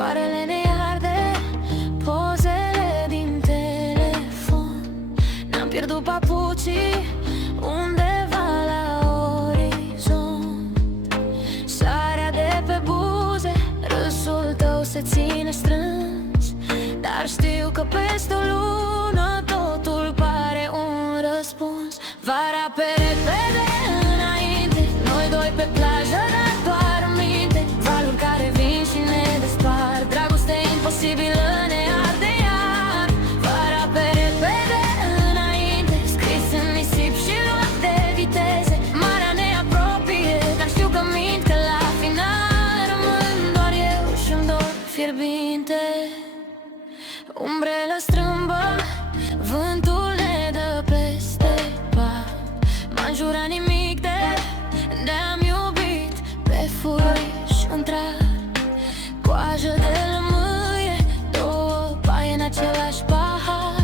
Soarele ne arde pozele din telefon. Ne-am pierdut papucii undeva la orizont. Sarea de pe buze, râsul tău se ține strâns, dar știu că peste o lună totul pare un răspuns. Vara pe repede înainte, noi doi pe plajă, dar doar în minte. Valuri care vin și ne despart, dragoste imposibilă ne arde iar. Vara pe repede înainte, scris în nisip și luat de viteze. Marea ne apropie, dar știu că mint că la final rămân doar eu și-mi dor fierbinte. Umbrelă strâmbă, vântul ne dă peste pat. M-a înjurat nimic de ne-am iubit pe furiș într-ar. Coajă de lămâie, două paie în același pahar.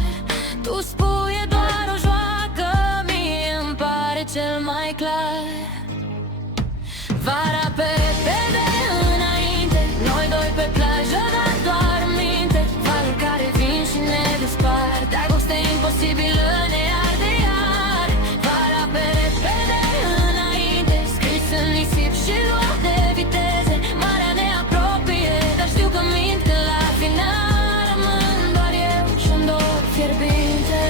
Tu spui e doar o joacă, mie îmi pare cel mai clar. Vara pe repede înainte, noi doi pe plajă, dar doar în minte. Valuri care vin și ne despart, dragoste imposibilă ne arde iar. Vara pe repede înainte, scris în nisip și luat de viteze. Marea ne apropie, dar știu că mint că la final rămân doar eu și-mi dor fierbinte.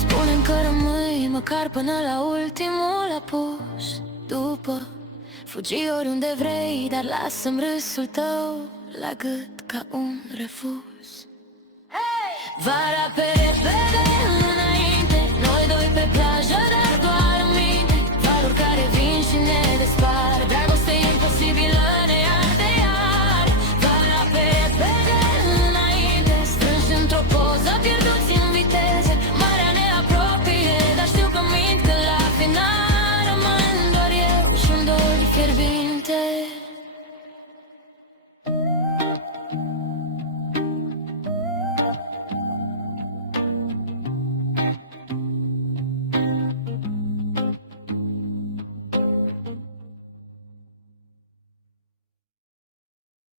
Spune-mi că rămâi măcar până la ultimul apus. După fugi oriunde vrei, dar lasă-mi râsul tău la gât ca un refuz. Vara pe repede